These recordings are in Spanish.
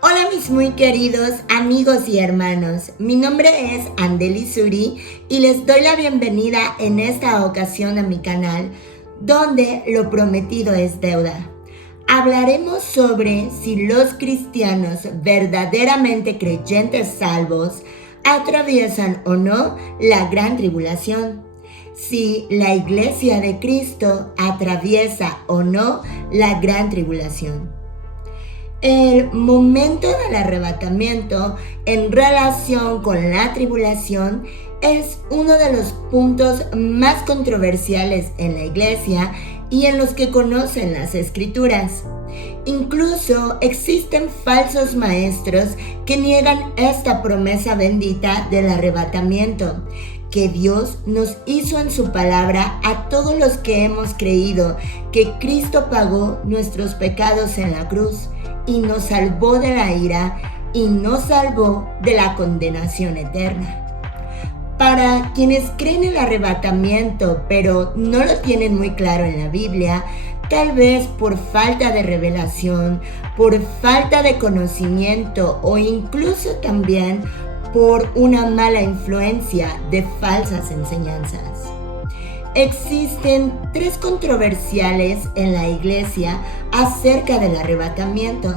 Hola mis muy queridos amigos y hermanos, mi nombre es Andeli Suri y les doy la bienvenida en esta ocasión a mi canal, donde lo prometido es deuda. Hablaremos sobre si los cristianos verdaderamente creyentes salvos atraviesan o no la gran tribulación, si la iglesia de Cristo atraviesa o no la gran tribulación. El momento del arrebatamiento en relación con la tribulación es uno de los puntos más controversiales en la iglesia y en los que conocen las escrituras. Incluso existen falsos maestros que niegan esta promesa bendita del arrebatamiento que Dios nos hizo en su palabra a todos los que hemos creído que Cristo pagó nuestros pecados en la cruz y nos salvó de la ira y nos salvó de la condenación eterna. Para quienes creen el arrebatamiento pero no lo tienen muy claro en la Biblia, tal vez por falta de revelación, por falta de conocimiento o incluso también por una mala influencia de falsas enseñanzas. Existen tres controversiales en la iglesia acerca del arrebatamiento.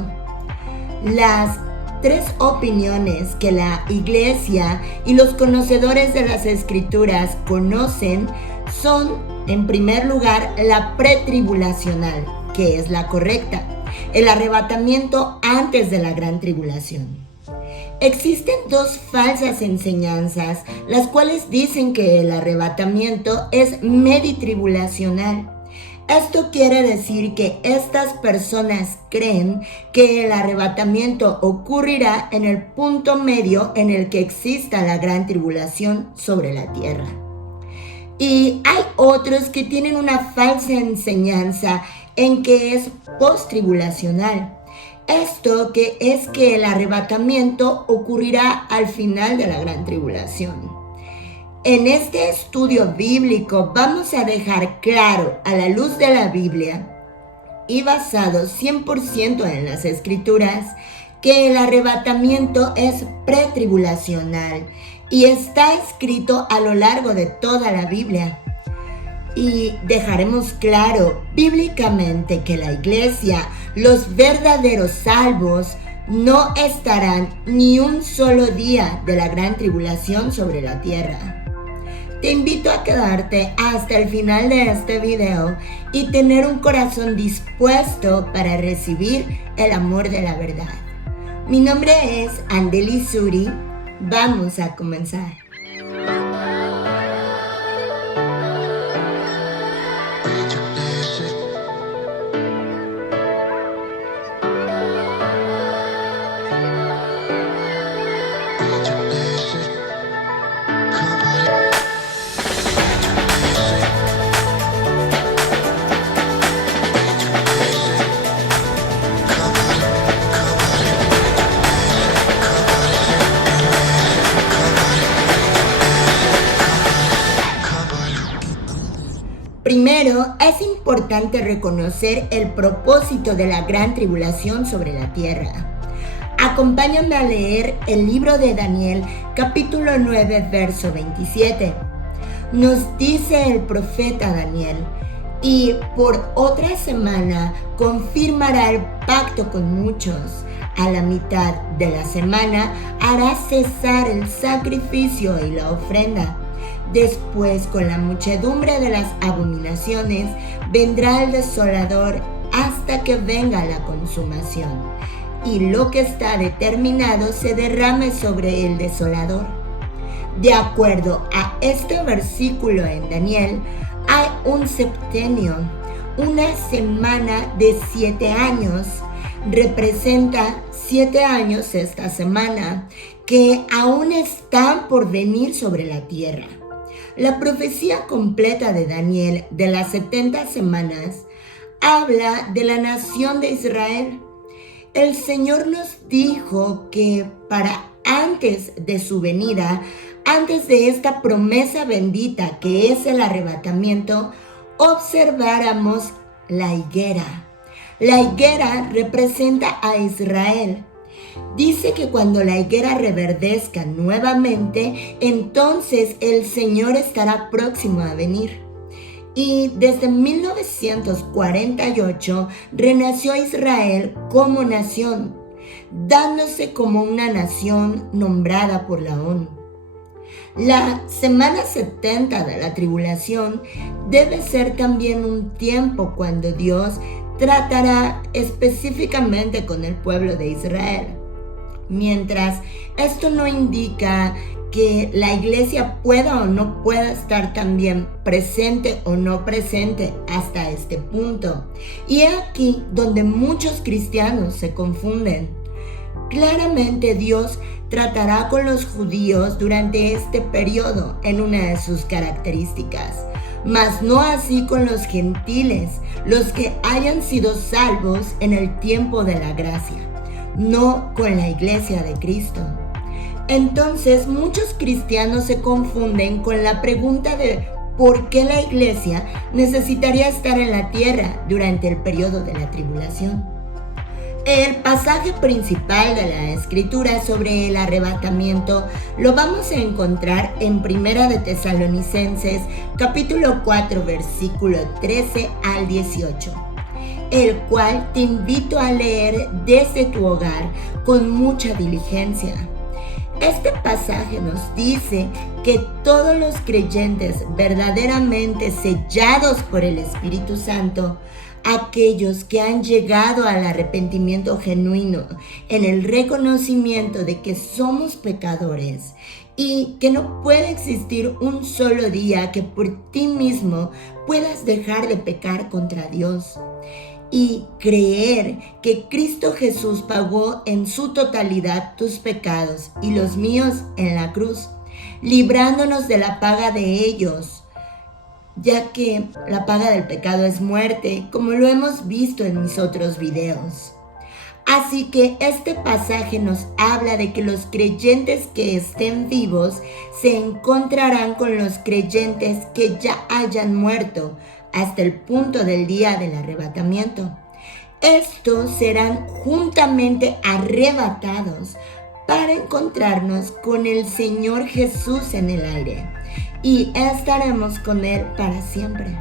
Las tres opiniones que la iglesia y los conocedores de las escrituras conocen son, en primer lugar, la pretribulacional, que es la correcta, el arrebatamiento antes de la gran tribulación. Existen dos falsas enseñanzas, las cuales dicen que el arrebatamiento es meditribulacional. Esto quiere decir que estas personas creen que el arrebatamiento ocurrirá en el punto medio en el que exista la gran tribulación sobre la tierra. Y hay otros que tienen una falsa enseñanza en que es postribulacional. Esto que es que el arrebatamiento ocurrirá al final de la gran tribulación. En este estudio bíblico vamos a dejar claro a la luz de la Biblia y basado 100% en las escrituras que el arrebatamiento es pretribulacional y está escrito a lo largo de toda la Biblia. Y dejaremos claro bíblicamente que la iglesia, los verdaderos salvos, no estarán ni un solo día de la gran tribulación sobre la tierra. Te invito a quedarte hasta el final de este video y tener un corazón dispuesto para recibir el amor de la verdad. Mi nombre es Andeli Suri. Vamos a comenzar. Primero, es importante reconocer el propósito de la gran tribulación sobre la tierra. Acompáñame a leer el libro de Daniel, capítulo 9, verso 27. Nos dice el profeta Daniel: y por otra semana confirmará el pacto con muchos. A la mitad de la semana hará cesar el sacrificio y la ofrenda. Después, con la muchedumbre de las abominaciones, vendrá el desolador hasta que venga la consumación, y lo que está determinado se derrame sobre el desolador. De acuerdo a este versículo en Daniel, hay un septenio, una semana de 7 años. Representa 7 años esta semana que aún están por venir sobre la tierra. La profecía completa de Daniel de las 70 semanas habla de la nación de Israel. El Señor nos dijo que para antes de su venida, antes de esta promesa bendita que es el arrebatamiento, observáramos la higuera. La higuera representa a Israel. Dice que cuando la higuera reverdezca nuevamente, entonces el Señor estará próximo a venir. Y desde 1948 renació Israel como nación, dándose como una nación nombrada por la ONU. La semana 70 de la tribulación debe ser también un tiempo cuando Dios tratará específicamente con el pueblo de Israel. Mientras esto no indica que la iglesia pueda o no pueda estar también presente o no presente hasta este punto. Y es aquí donde muchos cristianos se confunden. Claramente Dios tratará con los judíos durante este periodo en una de sus características, mas no así con los gentiles, los que hayan sido salvos en el tiempo de la gracia, no con la iglesia de Cristo. Entonces muchos cristianos se confunden con la pregunta de por qué la iglesia necesitaría estar en la tierra durante el periodo de la tribulación. El pasaje principal de la escritura sobre el arrebatamiento lo vamos a encontrar en Primera de Tesalonicenses capítulo 4 versículo 13 al 18, el cual te invito a leer desde tu hogar con mucha diligencia. Este pasaje nos dice que todos los creyentes verdaderamente sellados por el Espíritu Santo, aquellos que han llegado al arrepentimiento genuino en el reconocimiento de que somos pecadores y que no puede existir un solo día que por ti mismo puedas dejar de pecar contra Dios, y creer que Cristo Jesús pagó en su totalidad tus pecados y los míos en la cruz, librándonos de la paga de ellos, ya que la paga del pecado es muerte, como lo hemos visto en mis otros videos. Así que este pasaje nos habla de que los creyentes que estén vivos se encontrarán con los creyentes que ya hayan muerto hasta el punto del día del arrebatamiento. Estos serán juntamente arrebatados para encontrarnos con el Señor Jesús en el aire, y estaremos con Él para siempre.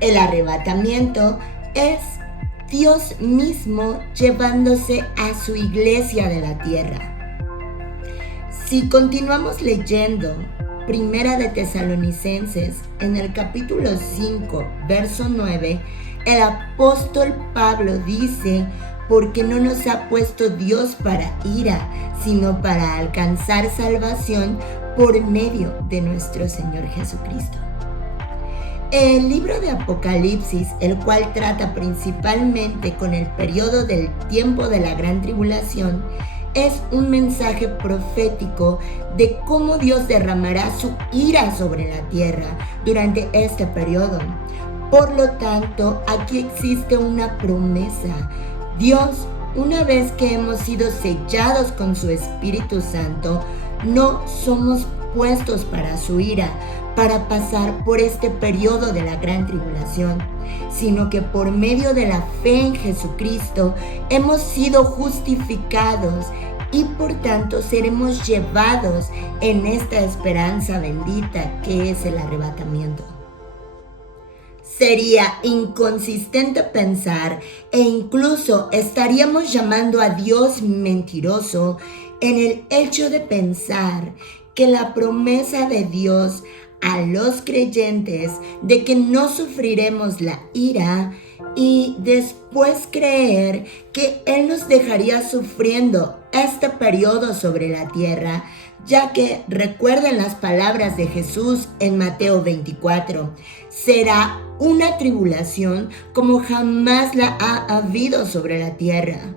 El arrebatamiento es Dios mismo llevándose a su iglesia de la tierra. Si continuamos leyendo Primera de Tesalonicenses, en el capítulo 5, verso 9, el apóstol Pablo dice: porque no nos ha puesto Dios para ira, sino para alcanzar salvación por medio de nuestro Señor Jesucristo. El libro de Apocalipsis, el cual trata principalmente con el periodo del tiempo de la gran tribulación, es un mensaje profético de cómo Dios derramará su ira sobre la tierra durante este periodo. Por lo tanto, aquí existe una promesa. Dios, una vez que hemos sido sellados con su Espíritu Santo, no somos puestos para su ira, para pasar por este periodo de la gran tribulación, sino que por medio de la fe en Jesucristo hemos sido justificados y por tanto seremos llevados en esta esperanza bendita que es el arrebatamiento. Sería inconsistente pensar, e incluso estaríamos llamando a Dios mentiroso, en el hecho de pensar que la promesa de Dios a los creyentes de que no sufriremos la ira y después creer que Él nos dejaría sufriendo este periodo sobre la tierra, ya que recuerden las palabras de Jesús en Mateo 24, será una tribulación como jamás la ha habido sobre la tierra.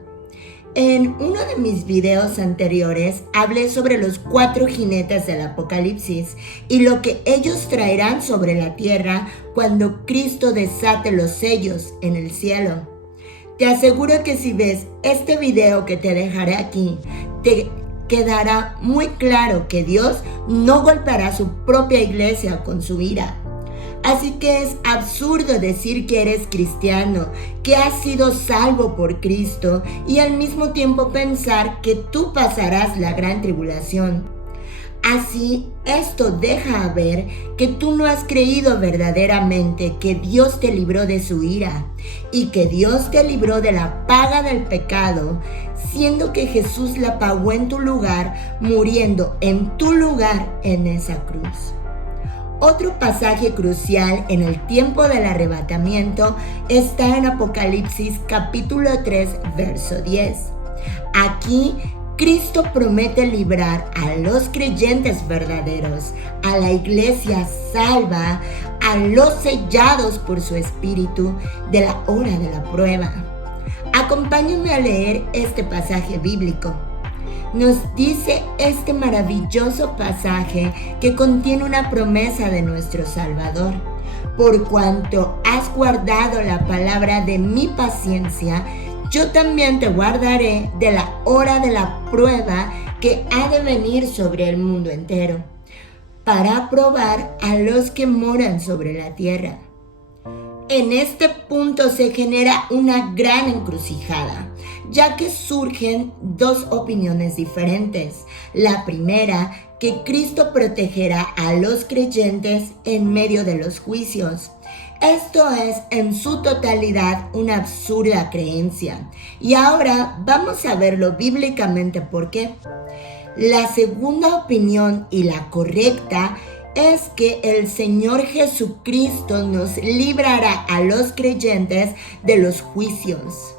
En uno de mis videos anteriores hablé sobre los 4 jinetes del Apocalipsis y lo que ellos traerán sobre la tierra cuando Cristo desate los sellos en el cielo. Te aseguro que si ves este video que te dejaré aquí, te quedará muy claro que Dios no golpeará a su propia iglesia con su ira. Así que es absurdo decir que eres cristiano, que has sido salvo por Cristo y al mismo tiempo pensar que tú pasarás la gran tribulación. Así, esto deja ver que tú no has creído verdaderamente que Dios te libró de su ira y que Dios te libró de la paga del pecado, siendo que Jesús la pagó en tu lugar, muriendo en tu lugar en esa cruz. Otro pasaje crucial en el tiempo del arrebatamiento está en Apocalipsis capítulo 3, verso 10. Aquí Cristo promete librar a los creyentes verdaderos, a la iglesia salva, a los sellados por su Espíritu de la hora de la prueba. Acompáñenme a leer este pasaje bíblico. Nos dice este maravilloso pasaje que contiene una promesa de nuestro Salvador. Por cuanto has guardado la palabra de mi paciencia, yo también te guardaré de la hora de la prueba que ha de venir sobre el mundo entero, para probar a los que moran sobre la tierra. En este punto se genera una gran encrucijada, ya que surgen dos opiniones diferentes. La primera, que Cristo protegerá a los creyentes en medio de los juicios. Esto es en su totalidad una absurda creencia. Y ahora vamos a verlo bíblicamente por qué. La segunda opinión y la correcta es que el Señor Jesucristo nos librará a los creyentes de los juicios.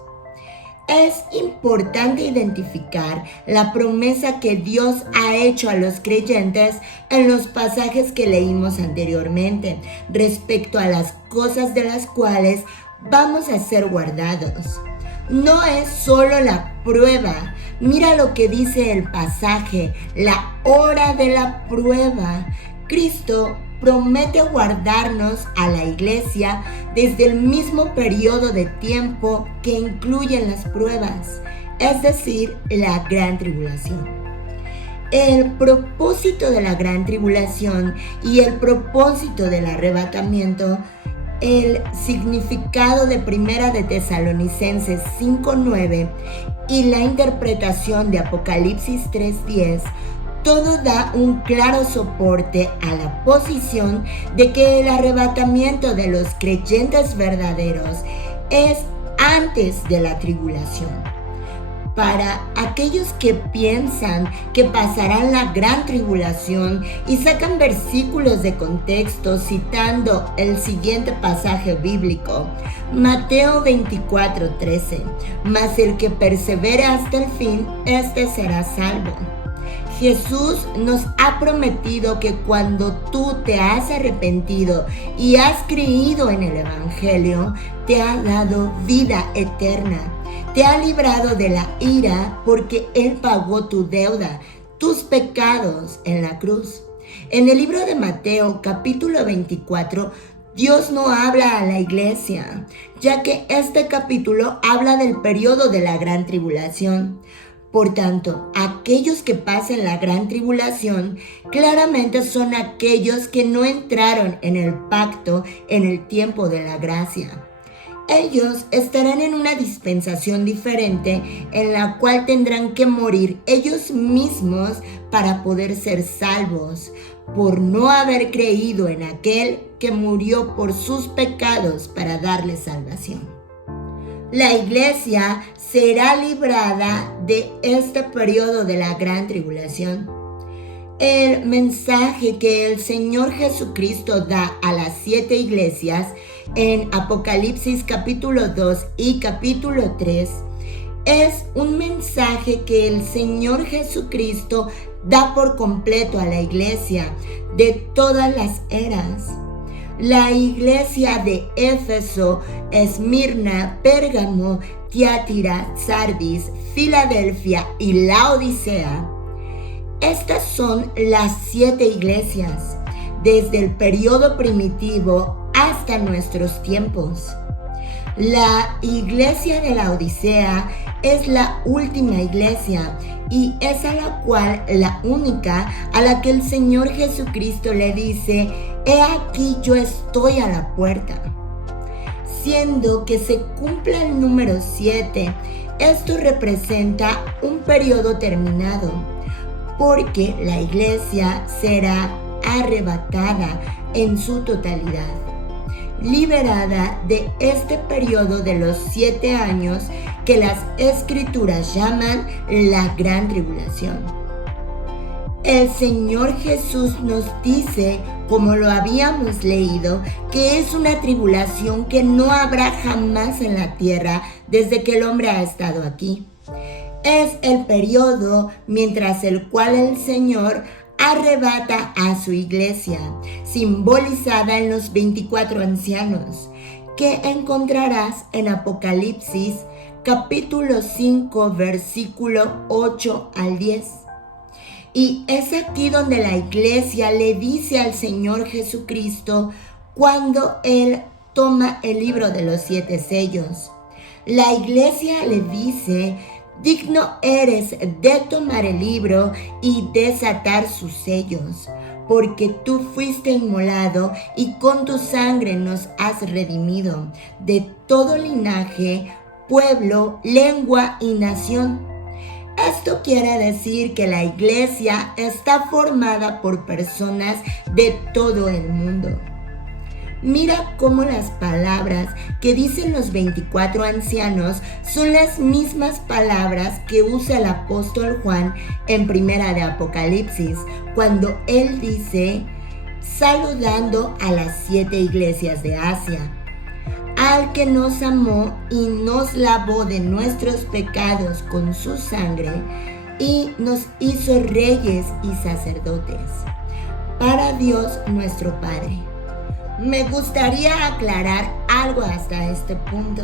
Es importante identificar la promesa que Dios ha hecho a los creyentes en los pasajes que leímos anteriormente respecto a las cosas de las cuales vamos a ser guardados. No es solo la prueba. Mira lo que dice el pasaje, la hora de la prueba. Cristo promete guardarnos a la iglesia desde el mismo periodo de tiempo que incluyen las pruebas, es decir, la gran tribulación. El propósito de la gran tribulación y el propósito del arrebatamiento, el significado de Primera de Tesalonicenses 5:9 y la interpretación de Apocalipsis 3:10, todo da un claro soporte a la posición de que el arrebatamiento de los creyentes verdaderos es antes de la tribulación. Para aquellos que piensan que pasarán la gran tribulación y sacan versículos de contexto citando el siguiente pasaje bíblico, Mateo 24:13, mas el que persevere hasta el fin, este será salvo. Jesús nos ha prometido que cuando tú te has arrepentido y has creído en el Evangelio, te ha dado vida eterna. Te ha librado de la ira porque Él pagó tu deuda, tus pecados en la cruz. En el libro de Mateo, capítulo 24, Dios no habla a la iglesia, ya que este capítulo habla del periodo de la gran tribulación. Por tanto, aquellos que pasen la gran tribulación claramente son aquellos que no entraron en el pacto en el tiempo de la gracia. Ellos estarán en una dispensación diferente en la cual tendrán que morir ellos mismos para poder ser salvos, por no haber creído en aquel que murió por sus pecados para darles salvación. La iglesia será librada de este periodo de la gran tribulación. El mensaje que el Señor Jesucristo da a las 7 iglesias en Apocalipsis capítulo 2 y capítulo 3 es un mensaje que el Señor Jesucristo da por completo a la iglesia de todas las eras. La iglesia de Éfeso, Esmirna, Pérgamo, Tiatira, Sardis, Filadelfia y Laodicea. Estas son las 7 iglesias, desde el periodo primitivo hasta nuestros tiempos. La iglesia de Laodicea es la última iglesia y es a la cual, la única, a la que el Señor Jesucristo le dice: he aquí yo estoy a la puerta. Siendo que se cumple el número 7, esto representa un periodo terminado, porque la iglesia será arrebatada en su totalidad, liberada de este periodo de los 7 años que las Escrituras llaman la Gran Tribulación. El Señor Jesús nos dice, como lo habíamos leído, que es una tribulación que no habrá jamás en la tierra desde que el hombre ha estado aquí. Es el periodo mientras el cual el Señor arrebata a su iglesia, simbolizada en los 24 ancianos, que encontrarás en Apocalipsis capítulo 5, versículo 8 al 10. Y es aquí donde la iglesia le dice al Señor Jesucristo cuando Él toma el libro de los 7 sellos. La iglesia le dice: digno eres de tomar el libro y desatar sus sellos, porque tú fuiste inmolado y con tu sangre nos has redimido de todo linaje, pueblo, lengua y nación. Esto quiere decir que la iglesia está formada por personas de todo el mundo. Mira cómo las palabras que dicen los 24 ancianos son las mismas palabras que usa el apóstol Juan en Primera de Apocalipsis, cuando él dice, saludando a las 7 iglesias de Asia: al que nos amó y nos lavó de nuestros pecados con su sangre y nos hizo reyes y sacerdotes para Dios nuestro Padre. Me gustaría aclarar algo hasta este punto.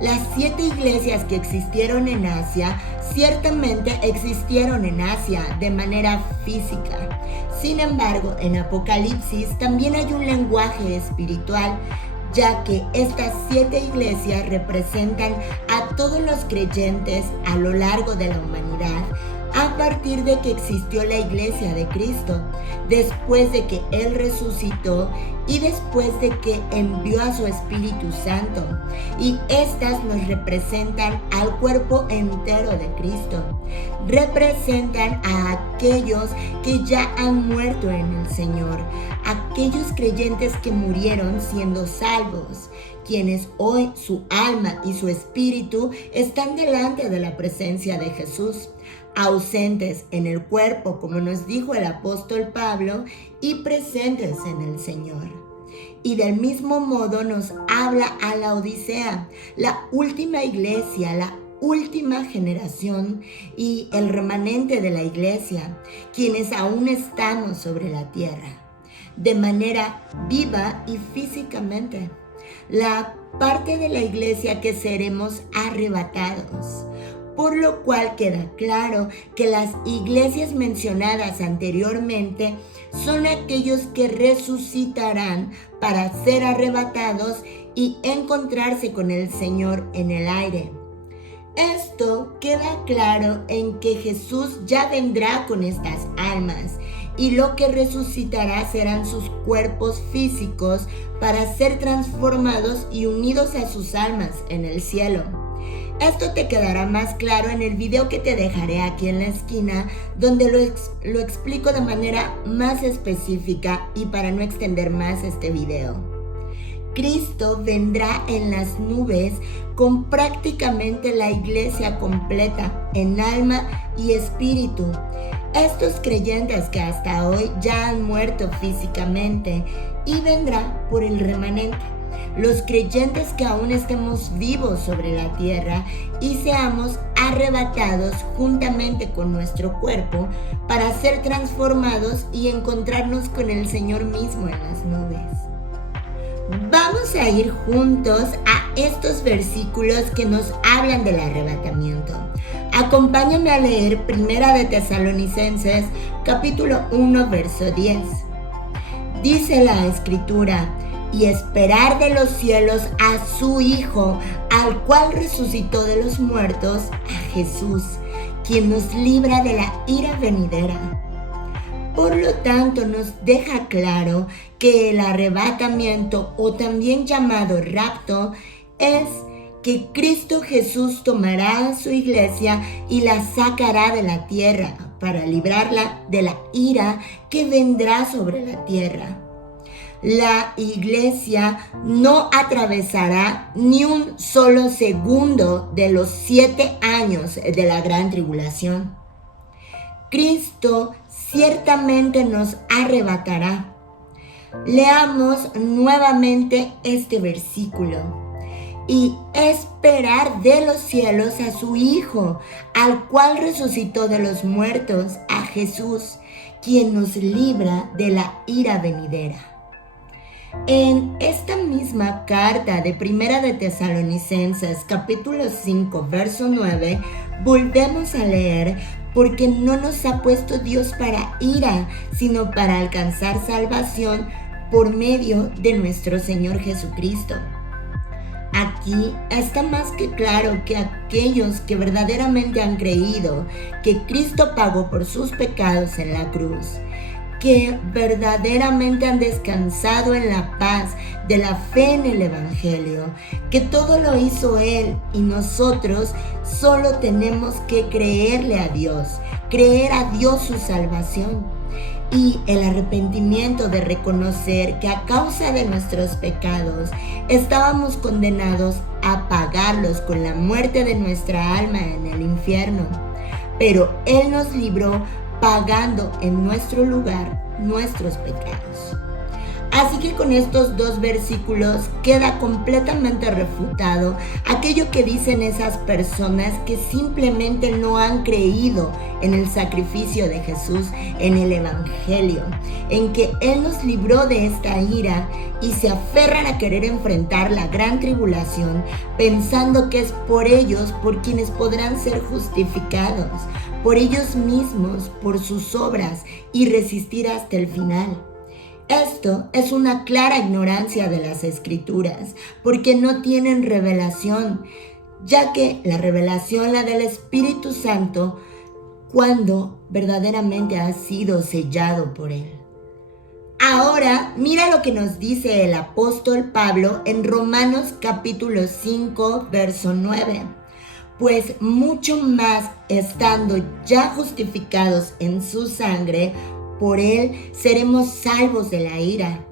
Las 7 iglesias que existieron en Asia ciertamente existieron en Asia de manera física. Sin embargo, en Apocalipsis también hay un lenguaje espiritual, ya que estas 7 iglesias representan a todos los creyentes a lo largo de la humanidad, a partir de que existió la iglesia de Cristo, después de que Él resucitó y después de que envió a su Espíritu Santo. Y estas nos representan al cuerpo entero de Cristo. Representan a aquellos que ya han muerto en el Señor, aquellos creyentes que murieron siendo salvos, quienes hoy su alma y su espíritu están delante de la presencia de Jesús, ausentes en el cuerpo, como nos dijo el apóstol Pablo, y presentes en el Señor. Y del mismo modo nos habla a la Odisea, la última iglesia, la última generación y el remanente de la iglesia, quienes aún estamos sobre la tierra, de manera viva y físicamente. La parte de la iglesia que seremos arrebatados, por lo cual queda claro que las iglesias mencionadas anteriormente son aquellos que resucitarán para ser arrebatados y encontrarse con el Señor en el aire. Esto queda claro en que Jesús ya vendrá con estas almas y lo que resucitará serán sus cuerpos físicos para ser transformados y unidos a sus almas en el cielo. Esto te quedará más claro en el video que te dejaré aquí en la esquina, donde lo explico de manera más específica y para no extender más este video. Cristo vendrá en las nubes con prácticamente la iglesia completa en alma y espíritu. Estos creyentes que hasta hoy ya han muerto físicamente, y vendrá por el remanente, los creyentes que aún estemos vivos sobre la tierra y seamos arrebatados juntamente con nuestro cuerpo para ser transformados y encontrarnos con el Señor mismo en las nubes. Vamos a ir juntos a estos versículos que nos hablan del arrebatamiento. Acompáñame a leer Primera de Tesalonicenses, capítulo 1, verso 10. Dice la Escritura: y esperar de los cielos a su Hijo, al cual resucitó de los muertos, a Jesús, quien nos libra de la ira venidera. Por lo tanto, nos deja claro que el arrebatamiento, o también llamado rapto, es que Cristo Jesús tomará a su iglesia y la sacará de la tierra para librarla de la ira que vendrá sobre la tierra. La iglesia no atravesará ni un solo segundo de los 7 años de la gran tribulación. Cristo ciertamente nos arrebatará. Leamos nuevamente este versículo. Y esperar de los cielos a su Hijo, al cual resucitó de los muertos, a Jesús, quien nos libra de la ira venidera. En esta misma carta de Primera de Tesalonicenses, capítulo 5, verso 9, volvemos a leer: porque no nos ha puesto Dios para ira, sino para alcanzar salvación por medio de nuestro Señor Jesucristo. Aquí está más que claro que aquellos que verdaderamente han creído que Cristo pagó por sus pecados en la cruz, que verdaderamente han descansado en la paz de la fe en el Evangelio, que todo lo hizo Él y nosotros solo tenemos que creerle a Dios, creer a Dios su salvación. Y el arrepentimiento de reconocer que a causa de nuestros pecados estábamos condenados a pagarlos con la muerte de nuestra alma en el infierno. Pero Él nos libró pagando en nuestro lugar nuestros pecados. Así que con estos 2 versículos queda completamente refutado aquello que dicen esas personas que simplemente no han creído en el sacrificio de Jesús, en el Evangelio, en que Él nos libró de esta ira y se aferran a querer enfrentar la gran tribulación pensando que es por ellos por quienes podrán ser justificados, por ellos mismos, por sus obras y resistir hasta el final. Esto es una clara ignorancia de las Escrituras, porque no tienen revelación, ya que la revelación, la del Espíritu Santo, cuando verdaderamente ha sido sellado por Él. Ahora, mira lo que nos dice el apóstol Pablo en Romanos capítulo 5, verso 9. Pues mucho más estando ya justificados en su sangre, por Él seremos salvos de la ira.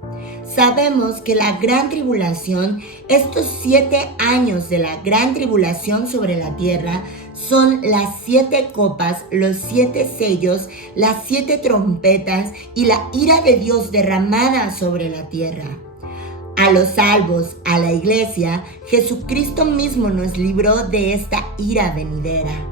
Sabemos que la gran tribulación, estos 7 años de la gran tribulación sobre la tierra, son las 7 copas, los 7 sellos, las 7 trompetas y la ira de Dios derramada sobre la tierra. A los salvos, a la iglesia, Jesucristo mismo nos libró de esta ira venidera.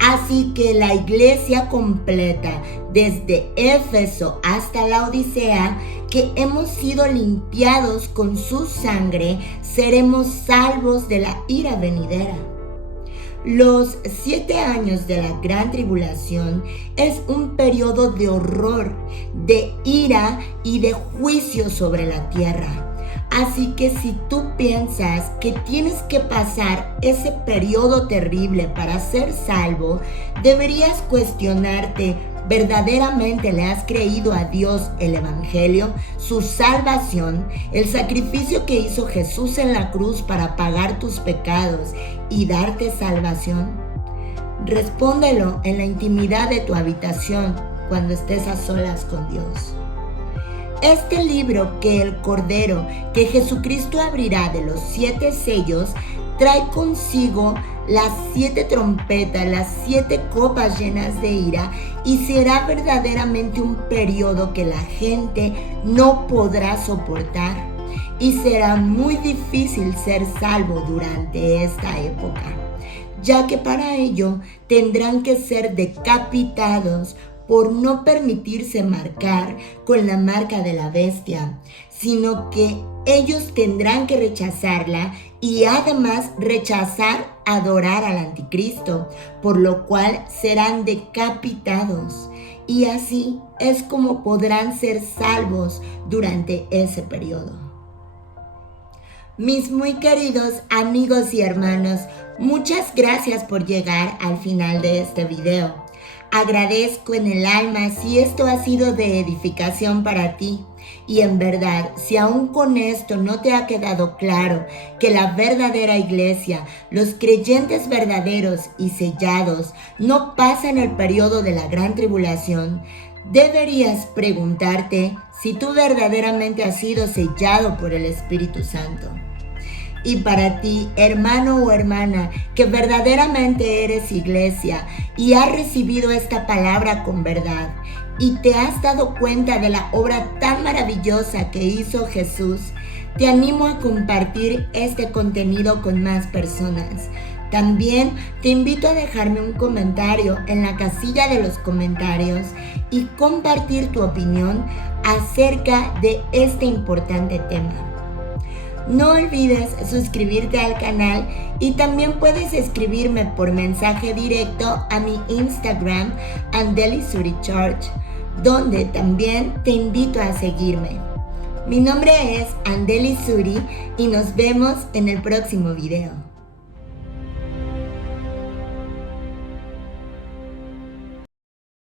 Así que la iglesia completa, desde Éfeso hasta la Odisea, que hemos sido limpiados con su sangre, seremos salvos de la ira venidera. Los 7 años de la gran tribulación es un periodo de horror, de ira y de juicio sobre la tierra. Así que si tú piensas que tienes que pasar ese periodo terrible para ser salvo, deberías cuestionarte, ¿verdaderamente le has creído a Dios el Evangelio, su salvación, el sacrificio que hizo Jesús en la cruz para pagar tus pecados y darte salvación? Respóndelo en la intimidad de tu habitación cuando estés a solas con Dios. Este libro que el Cordero, que Jesucristo abrirá de los 7 sellos, trae consigo las 7 trompetas, las 7 copas llenas de ira, y será verdaderamente un periodo que la gente no podrá soportar, y será muy difícil ser salvo durante esta época, ya que para ello tendrán que ser decapitados por no permitirse marcar con la marca de la bestia, sino que ellos tendrán que rechazarla y además rechazar adorar al anticristo, por lo cual serán decapitados. Y así es como podrán ser salvos durante ese periodo. Mis muy queridos amigos y hermanos, muchas gracias por llegar al final de este video. Agradezco en el alma si esto ha sido de edificación para ti. Y en verdad, si aún con esto no te ha quedado claro que la verdadera iglesia, los creyentes verdaderos y sellados, no pasan el periodo de la gran tribulación, deberías preguntarte si tú verdaderamente has sido sellado por el Espíritu Santo. Y para ti, hermano o hermana, que verdaderamente eres iglesia y has recibido esta palabra con verdad y te has dado cuenta de la obra tan maravillosa que hizo Jesús, te animo a compartir este contenido con más personas. También te invito a dejarme un comentario en la casilla de los comentarios y compartir tu opinión acerca de este importante tema. No olvides suscribirte al canal y también puedes escribirme por mensaje directo a mi Instagram, Andeli Suri Church, donde también te invito a seguirme. Mi nombre es Andeli Suri y nos vemos en el próximo video.